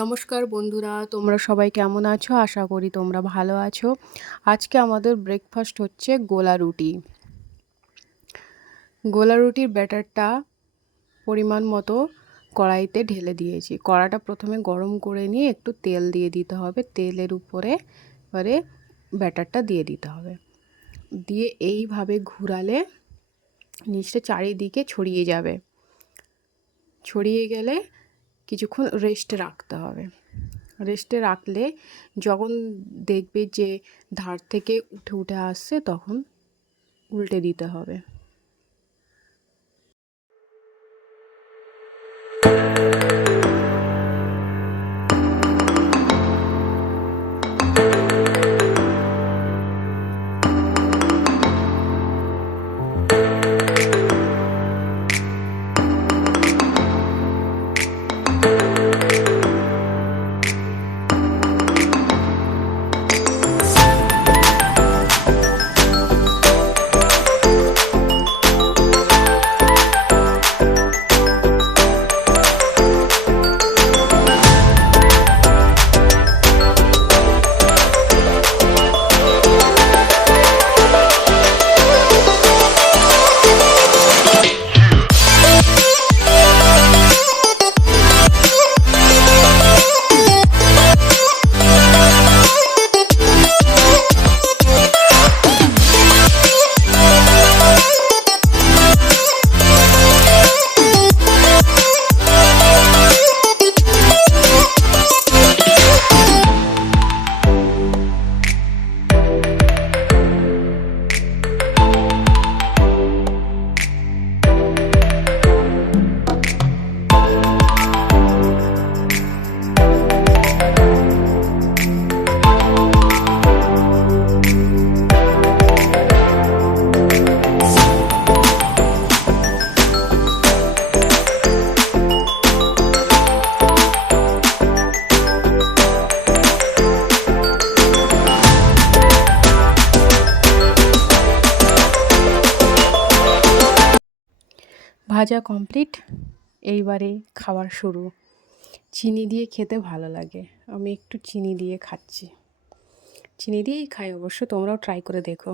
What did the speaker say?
নমস্কার বন্ধুরা, তোমরা সবাই কেমন আছো? আশা করি তোমরা ভালো আছো। আজকে আমাদের ব্রেকফাস্ট হচ্ছে গোলা রুটি। গোলা রুটির ব্যাটারটা পরিমাণ মতো কড়াইতে ঢেলে দিয়েছি। কড়াটা প্রথমে গরম করে নিয়ে একটু তেল দিয়ে দিতে হবে। তেলের উপরে এবারে ব্যাটারটা দিয়ে দিতে হবে। দিয়ে এইভাবে ঘুরালে নিচটা চারিদিকে ছড়িয়ে যাবে। ছড়িয়ে গেলে কিছুক্ষণ রেস্টে রাখতে হবে। রেস্টে রাখলে যখন দেখবে যে ধার থেকে উঠে উঠে আসছে তখন উল্টে দিতে হবে। ভাজা কমপ্লিট। এইবারে খাবার শুরু। চিনি দিয়ে খেতে ভালো লাগে, আমি একটু চিনি দিয়ে খাচ্ছি। চিনি দিয়েই খাই অবশ্য, তোমরাও ট্রাই করে দেখো।